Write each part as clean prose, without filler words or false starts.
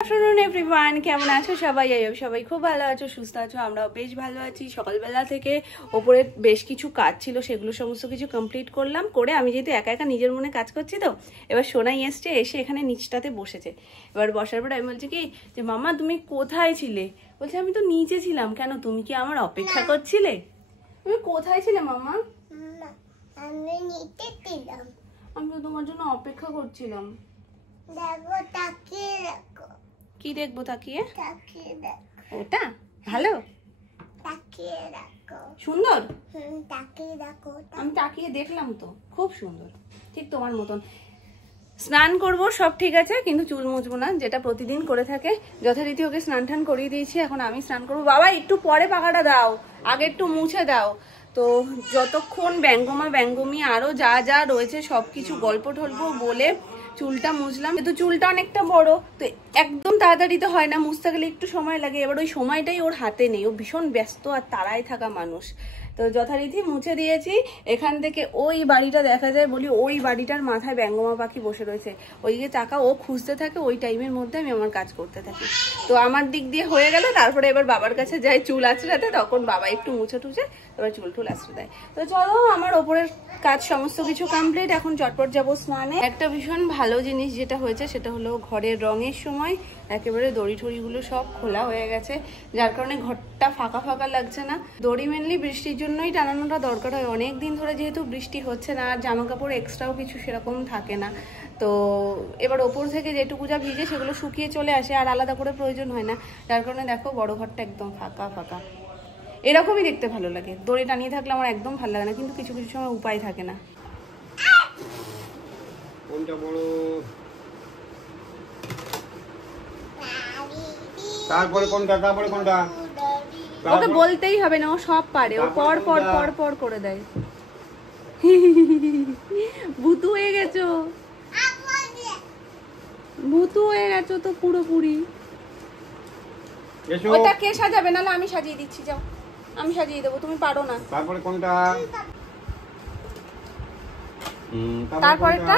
Afternoon everyone কেমন আছো সবাই? সবাই খুব ভালো আছো, সুস্থ আছো, আমরাও বেশ ভালো আছি। সকালবেলা থেকে ওপরে বেশ কিছু কাজ ছিল, সেগুলো সমস্ত কিছু কমপ্লিট করলাম। করে আমি যেহেতু একা একা নিজের মনে কাজ করছি, তো এবার সোনাই এসছে, এসে এখানে নিচটাতে বসেছে। এবার বসার পর আমি বলছি কি যে মামা তুমি কোথায় ছিলে? বলছে আমি তো নিচে ছিলাম। কেন, তুমি কি আমার অপেক্ষা করছিলে? তুমি কোথায় ছিলে মামা? আমি নিচে ছিলাম। আমি তো তোমার জন্য অপেক্ষা করছিলাম। দেখো, তাকিয়ে দেখো। কি দেখবো তাকিয়ে? তাকিয়ে দেখো। ওটা ভালো, তাকিয়ে দেখো। সুন্দর। তাকিয়ে দেখো। আমি তাকিয়ে দেখলাম তো, খুব সুন্দর, ঠিক তোমার মতন। স্নান করব, সব ঠিক আছে, কিন্তু চুল মুছবো না, যেটা প্রতিদিন করে থাকে। যথারীতি ওকে স্নান টান করিয়ে দিয়েছি, এখন আমি স্নান করবো। বাবা একটু পরে পাখাটা দাও, আগে একটু মুছে দাও। তো যতক্ষণ ব্যঙ্গমি আরো যা যা রয়েছে সবকিছু গল্প টল্প বলে চুলটা মুছলাম। কিন্তু চুলটা অনেকটা বড়, তো একদম তাড়াতাড়ি তো হয় না, মুছতে গেলে একটু সময় লাগে। এবার ওই সময়টাই ওর হাতে নেই, ও ভীষণ ব্যস্ত আর তাড়ায় থাকা মানুষ। তো যথারীতি মুছে দিয়েছি। এখান থেকে ওই বাড়িটা দেখা যায়, বলি ওই বাড়িটার মাথায় ব্যঙ্গমা পাখি বসে রয়েছে, ওইদিকে টাকা ও খুঁজতে থাকে, ওই টাইমের মধ্যে আমি আমার কাজ করতে থাকি। তো আমার দিক দিয়ে হয়ে গেল। তারপরে এবার বাবার কাছে যাই চুল আঁচড়াতে, তখন বাবা একটু মুছে টুছে এবার চুল টুল আঁচড়ে দেয়। তো চলো, আমার ওপরের কাজ সমস্ত কিছু কমপ্লিট, এখন চটপট যাবো স্নানে। একটা ভীষণ ভালো জিনিস যেটা হয়েছে সেটা হলো ঘরের রঙের সময় একেবারে দড়ি ঠড়িগুলো সব খোলা হয়ে গেছে, যার কারণে ঘরটা ফাঁকা ফাঁকা লাগছে না। দড়ি মেনলি বৃষ্টির জন্যই টানানোটা দরকার হয়, অনেক দিন ধরে যেহেতু বৃষ্টি হচ্ছে না, আর জামা কাপড় এক্সট্রাও কিছু সেরকম থাকে না। তো এবার ওপর থেকে যেটুকু যা ভিজে সেগুলো শুকিয়ে চলে আসে, আর আলাদা করে প্রয়োজন হয় না, যার কারণে দেখো বড় ঘরটা একদম ফাঁকা ফাঁকা। এরকমই দেখতে ভালো লাগে। দড়ি টানিয়ে থাকলে আমার একদম ভালো লাগে না, কিন্তু কিছু কিছু সময় উপায় থাকে না। কোনটা বড়? তারপরে কোনটা? তারপরে কোনটা? ওকে বলতেই হবে না, ও সব পারে, ও পর পর পর পর করে দেয়। ভূতু হয়ে গেছো, ভূতু হয়ে গেছো তো পুরোপুরি। ওটা কে সাজাবে? নাহলে আমি সাজিয়ে দিচ্ছি, যাও আমি সাজিয়ে দেবো, তুমি পারো না। তারপরে কোনটা? তারপরেরটা?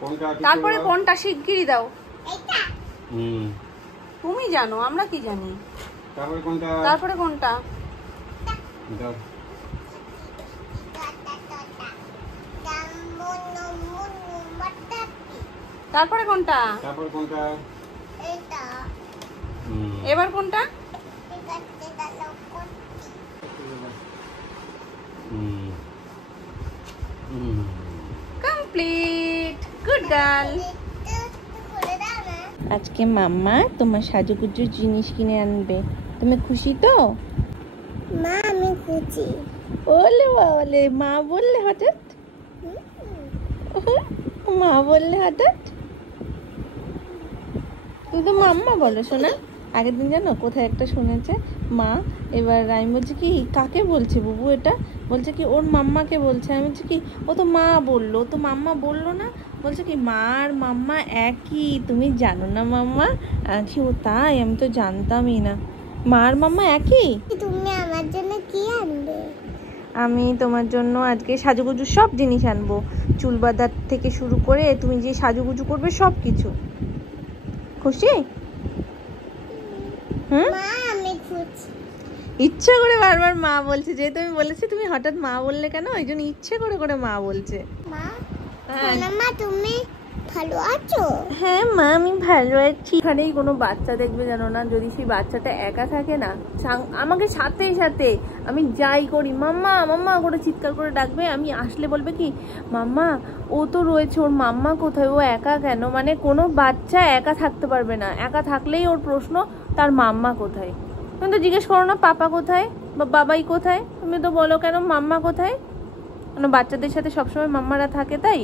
কোনটা? তারপরে কোনটা? শিগগিরই দাও। এটা তুমি জানো, আমরা কি জানি। তারপরে কোনটা? তারপরে কোনটা? দাও। তারপরে কোনটা? তারপরে কোনটা? এটা এবার কোনটা? Complete, good girl. আজকে মাম্মা তোমার সাজুগুজুর জিনিস কিনে আনবে, তুমি খুশি তো? মা, আমি খুশি। ওলে বাবলে, মা বললে হঠাৎ, মা বললে হঠাৎ, তুমি তো মাম্মা বলো শোনা। আগের দিন জানো কোথায় একটা শুনেছে মা, এবার আমি বলছি কি কাকে বলছে বুবু এটা? বলছে কি ওর মাম্মাকে বলছে। আমি বলছি কি ও তো মা বললো, তো মাম্মা বললো না। বলছে কি মা আর মাম্মা একই, তুমি জানো না মাম্মা? কি ও তাই? আমি তো জানতামই না। মা আর মাম্মা একই। তুমি আমার জন্য কি আনবে? আমি তোমার জন্য আজকে সাজুগুজু সব জিনিস আনবো, চুল বাঁধার থেকে শুরু করে তুমি যে সাজুগুজু করবে সব কিছু। খুশি? হুম, মা, আমি খুশি। ইচ্ছে করে বারবার মা বলছে, যেহেতু আমি বলেছি তুমি হঠাৎ মা বললে কেন, ওই জন্য ইচ্ছে করে করে মা বলছে। মা, হ্যাঁ। মা তুমি ভালো আছো? হ্যাঁ মা, আমি ভালো আছি। এখানেই কোনো বাচ্চা দেখবে জানো না, যদি সেই বাচ্চাটা একা থাকে না, আমাকে সাথে সাথে আমি যাই করি মাম্মা মাম্মা করে চিৎকার করে ডাকবে। আমি আসলে বলবে কি মাম্মা ও তো রয়েছে, ওর মাম্মা কোথায়, ও একা কেন? মানে কোনো বাচ্চা একা থাকতে পারবে না, একা থাকলেই ওর প্রশ্ন তার মাম্মা কোথায়। তুমি তো জিজ্ঞেস করো না পাপা কোথায় বা বাবাই কোথায়, তুমি তো বলো কেন মাম্মা কোথায়? মানে বাচ্চাদের সাথে সবসময় মাম্মারা থাকে তাই।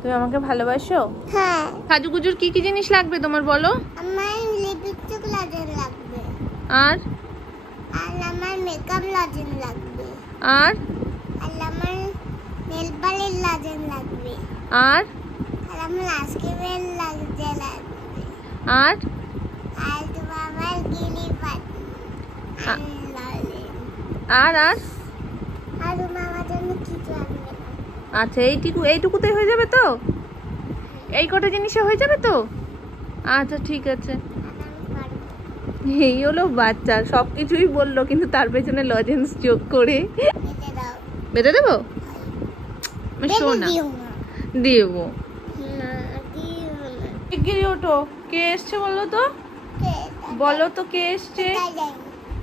তুমি আমাকে ভালোবাসো? হ্যাঁ। সাজুগুজুর কি কি জিনিস লাগবে তোমার বলো? আমার লিপস্টিক লাগবে, আর আমার মেকআপ লাগবে, আর আমার নেল পালিশ লাগবে, আর আমার আইসক্রিমের লাগবে, আর তোমার আমার গিলিপাট আর আর আর তোমার আমার জন্য কিছু আনবে না। আচ্ছা এইটুকুতে হয়ে যাবে তো, এই কটা জিনিসে হয়ে যাবে তো। আচ্ছা ঠিক আছে। এই হলো বাচ্চা, সবকিছুই বললো কিন্তু তার পেছনে লজেন্স যোগ করে। বেটে দাও। বেটে দেবো? শোনা দিও না। দেবো। না, দিও না। শিগগিরই ওঠো, কে এসছে বলো তো, কে? বলো তো কে এসছে। দাদা।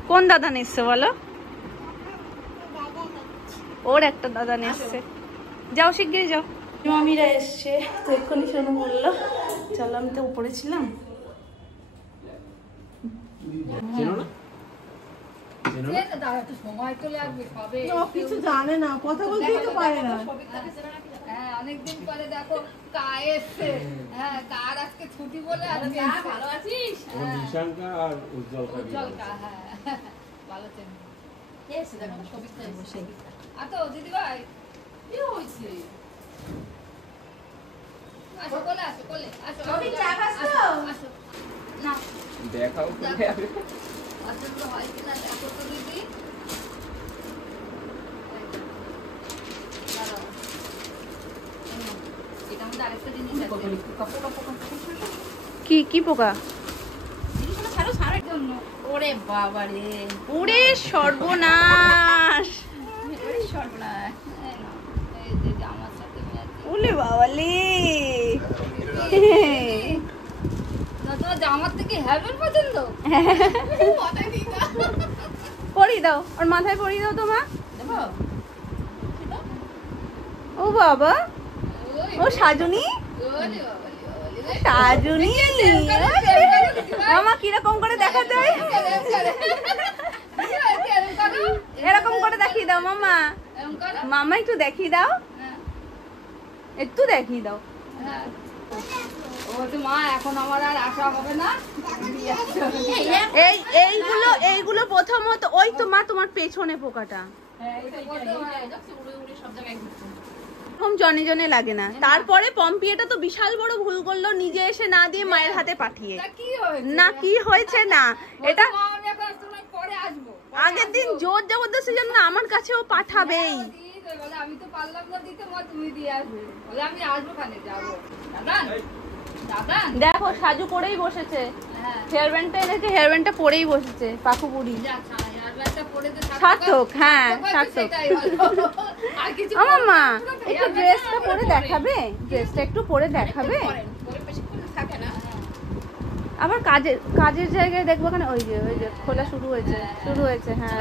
কোন দাদা এসছে বলো? দাদা। ওর একটা দাদা এসছে। যাও শিগগিরই যাও। মামিরা এসছে তো এক্ষুনি শোনো বললো চলো, আমি তো উপরে ছিলাম। কিছু জানে না, কথা বলতেই তো পারে না। অনেকদিন পরে দেখো কার এসছে। হ্যাঁ, কার আজকে ছুটি বলে আজকে ভালো আছিস? নিশাঙ্কা আর উজ্জ্বলকা জলকা, হ্যাঁ ভালো চেন এসে দেখো সবিতা বসে। আতো দিদি ভাই কি হইছে? আসো কোলে, আসো কোলে, আসো। সবই চা খাচ্ছো? আসো না দেখাও আসলে তো হয় কিনা দেখো তো দিদি। এটা আমাদের আরেকটা জিনিস আছে। কি কি পোকা? ওরে বাবা রে, ওরে সর্বনাশ, ওরে সর্বনাশ। এই যে জামার সাথে ম্যাচিং। ওলে বাবালে। না তোমার জামার থেকে হ্যাভেন পছন্দ? মাথায় দিই না। পরিয়ে দাও, ওর মাথায় পরিয়ে দাও তো মা। দেখো ও বাবা, ওরে ও সাজুনি, ওরে বাবা রে, সাজুনি। মামা কিরকম করে দেখা যায়? এরকম করে দেখিয়ে দাও মামা। মামা একটু দেখিয়ে দাও, একটু দেখিয়ে দাও। মা এখন আমার আর আশা হবে না। এইগুলো প্রথমত ওই তো মা তোমার পেছনে পোকাটা এরকম জনে জনে লাগে না। তারপরে পম্পিয়েটা তো বিশাল বড় ভুল করলো, নিজে এসে না দিয়ে মায়ের হাতে পাঠিয়ে। না কি হয়েছে না, এটা আগের দিন জোর জবরদস্তি জন্য আমার কাছেও পাঠাবেই। আমি তো পারলাম না দিতে, মা তুমি দিয়ে আসবে বলে আমি আসবো, খানে যাবো। দাদা দাদা দেখো সাজু করেই বসেছে, হ্যাঁ হেয়ার ব্যান্ডটা এনেছে, হেয়ার ব্যান্ডটা পরেই বসেছে পাখু বুড়ি। সার্থক, সার্থক, হ্যাঁ সার্থক। আমার মা একটু ড্রেসটা পরে দেখাবে, ড্রেসটা একটু পরে দেখাবে। আবার কাজের জায়গায় দেখবো ওখানে ওই যে খোলা শুরু হয়েছে হ্যাঁ।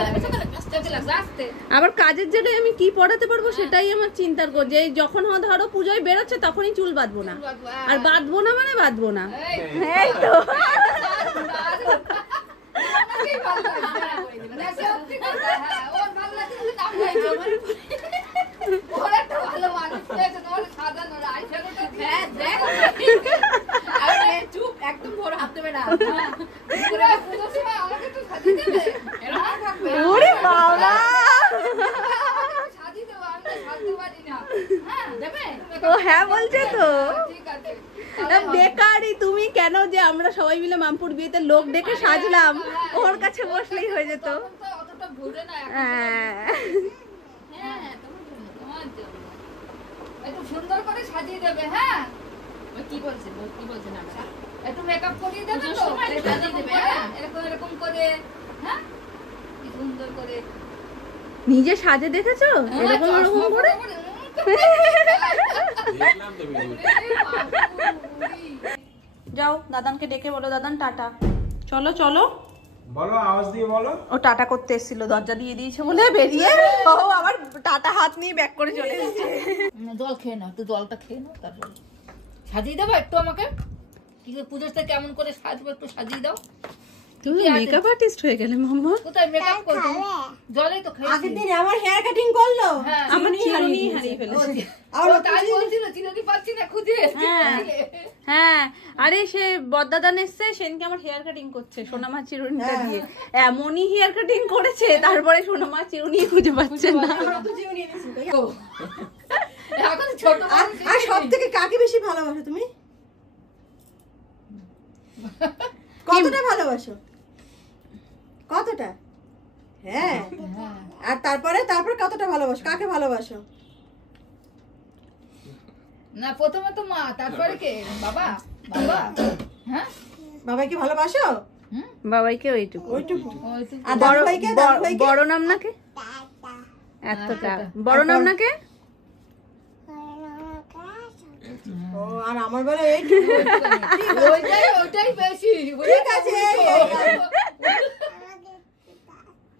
আবার কাজের জায়গায় আমি কি পড়াতে পারবো সেটাই আমার চিন্তার কর, যে যখন ধরো পুজোয় বেরোচ্ছে তখনই চুল বাঁধবো না, আর বাঁধবো না মানে বাঁধবো না। এই তো ওরে বাবা, ও হ্যাঁ বলছে তো। বেকারই তুমি কেন যে আমরা সবাই মিলে মামপুর বিয়েতে লোক ডেকে সাজলাম, ওর কাছে বসলেই হয়ে যেত। একটু সুন্দর করে সাজিয়ে দেবে। হ্যাঁ কি বলছে না একটু মেকআপ করিয়ে দেবে তো, এরকম এরকম করে। হ্যাঁ কি সুন্দর করে নিজে সাজে দেখেছো এরকম এরকম করে। যাও দাদানকে ডেকে বলো, দাদান টাটা। চলো চলো বলো, আওয়াজ দিয়ে বলো। ও টাটা করতে এসেছিল, দরজা দিয়ে দিয়েছে বলে বেরিয়ে ও আবার টাটা হাত নিয়ে ব্যাক করে চলে এসেছে। জল খেয়ে নাও, একটু জলটা খেয়ে নাও, তারপর সাজিয়ে দেবো একটু আমাকে। পুজোতে কেমন করে সাজবো একটু সাজিয়ে দাও। তুমি মেকআপ আর্টিস্ট হয়ে গেলে মাম্মা। কোথায় মেকআপ করছো? জলেই তো খেয়েছি। আগের দিন আমার হেয়ার কাটিং করলো, আমার চিরুনি হারিয়ে ফেলেছে। আর তাই বলছিল চিরুনি পাচ্ছি না খুঁজে। হ্যাঁ আরে সে বদদাদান এসছে সেদিনকে আমার হেয়ার কাটিং করছে সোনামা চিরুনিটা দিয়ে, এমনই হেয়ার কাটিং করেছে তারপরে সোনামা চিরুনি খুঁজে পাচ্ছে না। এখন ছোট আর সব থেকে কাকে বেশি ভালোবাসো তুমি? কতটা ভালোবাসো? কতটা? হ্যাঁ, আর তারপরে কতটা ভালোবাসো? কাকে ভালোবাসো? না প্রথমে তো মা, তারপরে কে? বাবা। বাবা, হ্যাঁ বাবাইকে ভালোবাসো? বাবাইকে ওইটুকু। ওইটুকু। ওইটুকু। আর দাদু ভাইকে? দাদু ভাইকে? বড় নাম নাকি? এতটা বড় নাম নাকি? ও, আর আমার বেলা এইটুকু। ওইটাই বেশি। ঠিক আছে।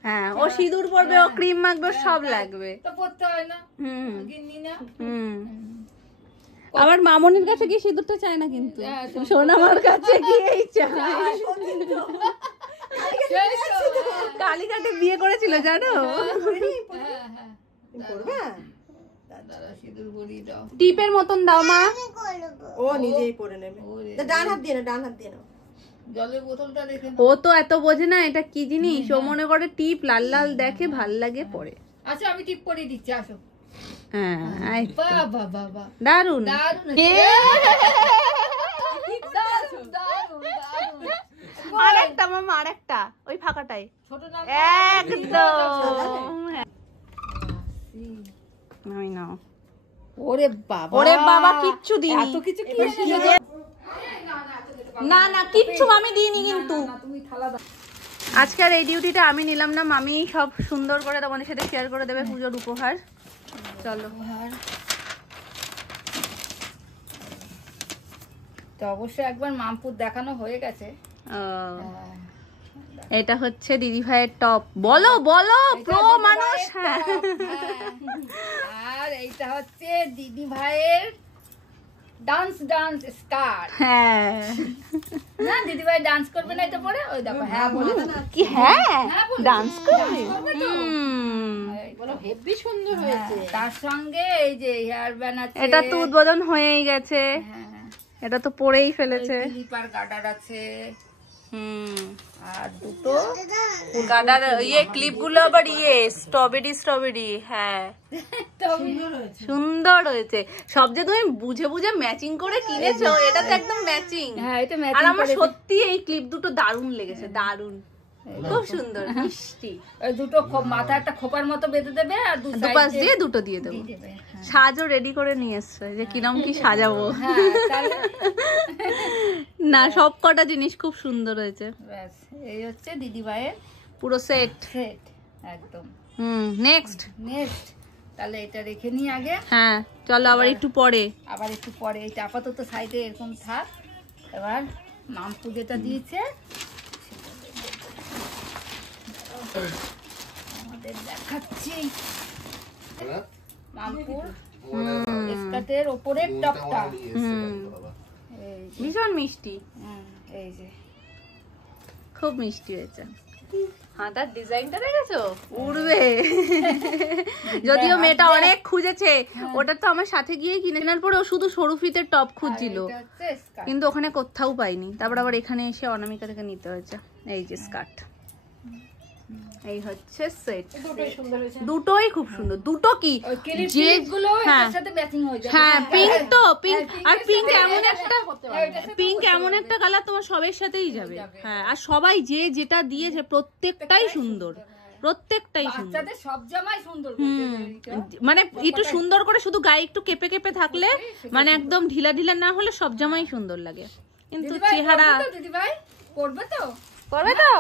হ্যাঁ, ও সিঁদুর পরবে, ও ক্রিম মাখবে, সব লাগবে। তো পড়তে হয় না, হুম গিন্নি না। হুম। আমার মামনির কাছে গিয়ে সিঁদুরটা চায় না, কিন্তু হ্যাঁ, সোনামার কাছে গিয়েই চায়। সেই তো, কালীঘাটে বিয়ে করেছিল জানো? হ্যাঁ, হ্যাঁ। করবে? দাদা সিঁদুর পরিয়ে দাও। টিপের মতন দাও মা। ও নিজেই করে নেবে। তা ডান হাত দিয়ে নাও, ডান হাত দিয়ে নাও। জলের বোতলটা রেখে ও তো এত বোঝে না এটা কি জিনিস, ও মনে করে টিপ লাল লাল দেখে ভাল লাগে পরে। আচ্ছা, আমি টিপ পরিয়ে দিচ্ছি, আসো। হ্যাঁ, বাবা বাবা, দারুন। দারুণ, দারুণ, দারুণ, দারুণ। আরেকটা মামা, আরেকটা ওই ফাঁকাটাই ছোট নাম একদম। আমি নাও। ওরে বাবা, ওরে বাবা, কিচ্ছু দিইনি। এত কিছু কি না না, কিচ্ছু মামি দিইনি কিন্তু। তুমি থালা দাও। আজকের এই ডিউটিটা আমি নিলাম না, মামি সব সুন্দর করে তোমাদের সাথে শেয়ার করে দেবে পুজোর উপহার। চলো। তো অবশ্যই একবার মামপুর দেখানো হয়ে গেছে। এটা হচ্ছে দিদি ভাইয়ের টপ। বলো বলো, প্রো মানুষ। হ্যাঁ। আর এইটা হচ্ছে দিদি ভাইয়ের ডান্স স্কার্ট। হ্যাঁ, না দিদি ভাই ডান্স করবে না এটা পরে? ওই দেখো, হ্যাঁ বলে কি? হ্যাঁ, বলেছে। ডান্স করবে। বলো, হেভি সুন্দর হয়েছে। তার সঙ্গে এই যে হেয়ার ব্যান্ড আছে। এটা তো উদ্বোধন হয়েই গেছে, হ্যাঁ, এটা তো পরেই ফেলেছে। ক্লিপার গার্ডার আছে। হুম, আর দুটো গাডার ইয়ে ক্লিপ গুলো আবার ইয়ে স্ট্রবেরি। হ্যাঁ, সুন্দর হয়েছে। সব যে তুমি বুঝে বুঝে ম্যাচিং করে কিনেছো, এটা তো একদম ম্যাচিং। হ্যাঁ, এটা আর ম্যাচিং আমার করে। সত্যি এই ক্লিপ দুটো দারুণ লেগেছে, দারুণ, খুব সুন্দর, মিষ্টি। ওই দুটো মাথা একটা খোপার মতো বেঁধে দেবে, আর দুপাশ দিয়ে দুটো দিয়ে দেবো। দেবে। সাজও রেডি করে নিয়ে এসছে যে কিরম কি সাজাবো। হ্যাঁ, তাহলে না, সব কটা জিনিস খুব সুন্দর হয়েছে, ব্যাস, এই হচ্ছে দিদি ভাইয়ের পুরো সেট। সেট একদম। নেক্সট। তাহলে এটা রেখে নিই আগে, হ্যাঁ, চলো আবার একটু পরে। আবার একটু পরে। এটা আপাতত সাইডে এরকম থাক। এবার মামপু যেটা দিয়েছে আমাদের দেখাচ্ছি। মামপুর স্কার্টের ওপরের টপটা, এই যে, ভীষণ মিষ্টি, এই যে খুব মিষ্টি হয়েছে। হাতার ডিজাইনটা দেখেছো, উড়বে। যদিও মেয়েটা অনেক খুঁজেছে, ওটা তো আমার সাথে গিয়ে কিনে কেনার পরে ও শুধু সরু ফিতের টপ খুঁজছিল, এটা হচ্ছে স্কার্ট। কিন্তু ওখানে কোথাও পাইনি। তারপর আবার এখানে এসে অনামিকা থেকে নিতে হয়েছে। এই যে স্কার্ট, এই হচ্ছে সেট। দুটোই খুব সুন্দর। দুটো কি ওই ক্লিপ যে গুলো হ্যাঁ এর সাথে ম্যাচিং হয়ে যায়। হ্যাঁ, পিঙ্ক তো পিঙ্ক। আর পিঙ্ক সাথে এমন এটা একটা পিঙ্ক এমন একটা কালার তোমার সবের সাথেই যাবে। হ্যাঁ, আর সবাই যে যেটা দিয়েছে প্রত্যেকটাই সুন্দর, প্রত্যেকটাই সুন্দর। বাচ্চাদের সব জামাই সুন্দর করতে মানে একটু সুন্দর করে, শুধু গায়ে একটু কেঁপে কেঁপে থাকলে, মানে একদম ঢিলা ঢিলা না হলে সব জামাই সুন্দর লাগে। কিন্তু চেহারা দিদি ভাই করবে তো? করবে তো।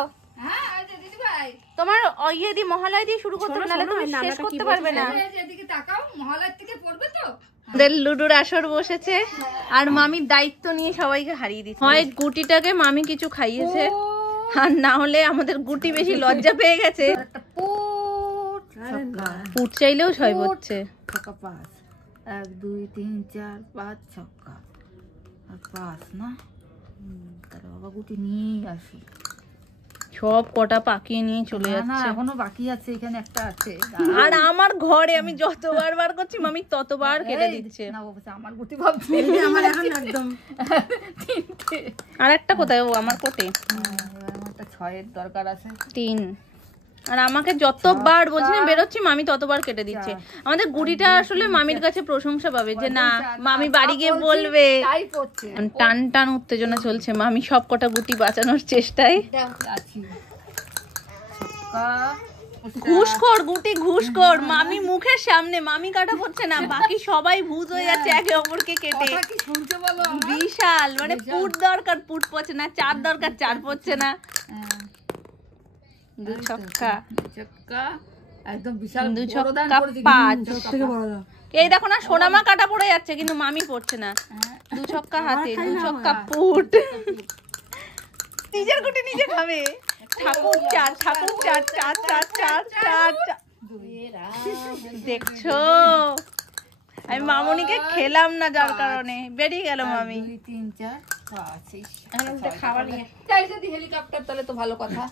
হ্যাঁ, আচ্ছা দিদি ভাই, তোমার ইয়ে দিয়ে মহালয় দিয়ে শুরু করতে হবে, নাহলে তুমি শেষ করতে পারবে না। এদিকে তাকাও, মহালয়ার থেকে পড়বে তো? আমাদের লুডোর আসর বসেছে, আর মামির দায়িত্ব নিয়ে সবাইকে হারিয়ে দিচ্ছে। হয় গুটিটাকে মামি কিছু খাইয়েছে, আর না হলে আমাদের গুটি বেশি লজ্জা পেয়ে গেছে। একটা পুট ছক্কা, ফুট চাইলেও ছয় হচ্ছে। ছক্কা পাঁচ, 1 2 3 4 5 ছক্কা আর 5 না। তাহলে বাবা গুটি নিয়ে আসি। সব কটা পাকিয়ে নিয়ে চলে না যাচ্ছে। এখনো বাকি আছে, এখানে একটা আছে। আর আমার ঘরে আমি যতবার বার করছি মামি ততবার কেটে দিচ্ছে। না বাবা, আমার গুটি ভাবছি আমার এখন একদম তিনটে। আর একটা কোথায়? ও আমার কোটে এবার আমার একটা 6 এর দরকার আছে। 3। আর আমাকে যতবার বলছি না বেরোচ্ছি, মামি ততবার কেটে দিচ্ছে। আমাদের গুড়িটা আসলে মামির কাছে প্রশংসা পাবে যে না, মামি বাড়ি গিয়ে বলবে। তাই পড়ছে, টান টান উত্তেজনা চলছে, মামি সব কটা গুটি বাঁচানোর চেষ্টায়। আছি। ছক্কা ঘুষখোর গুটি ঘুষখোর, মামি মুখের সামনে, মামি কাটা পড়ছে না, বাকি সবাই ভূত হয়ে যাচ্ছে একে অপরকে কেটে। কথা কি শুনতে বলো আমার? বিশাল, মানে পুট দরকার পুট পড়ছে না, চার দরকার চার পড়ছে না। হ্যাঁ, দু ছক্কা, চক্কা একদম বিশাল দু বড় দান ছক্কা করেছে, পাঁচ। কিন্তু থেকে বড় দান। এই দেখো না, সোনামা কাটা পড়ে যাচ্ছে কিন্তু মামি পড়ছে না। দু ছক্কা হাতে, দু ছক্কা পুট। নিজের গুটি নিজে খাবে। ঠাকুর চার, ঠাকুর চার, চার চার চার চার চার। দেখছো, আমি মামনিকে খেলাম না যার কারণে বেরিয়ে গেল মামি। 2 3 4 5 6 খাবার নিয়ে তাই যদি হেলিকপ্টার তাহলে তো ভালো কথা,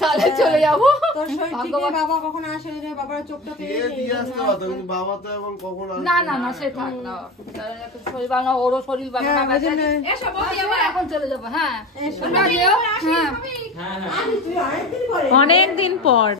তাহলে চলে যাবো। তোর শরীর ঠিক নেই, বাবা কখন আসে রে, বাবার চোখটা পেয়ে দিয়ে আসতে পারতো, কিন্তু বাবা তো এখন কখন আসবে? না না না, সে থাক না, তাহলে একটু শরীর ভালো না, ওরও শরীর ভালো না, ওই জন্য এসো বৌদি, আমরা এখন চলে যাবো। হ্যাঁ তোমরা যেও। হ্যাঁ তুই অনেকদিন পরে অনেক দিন পর।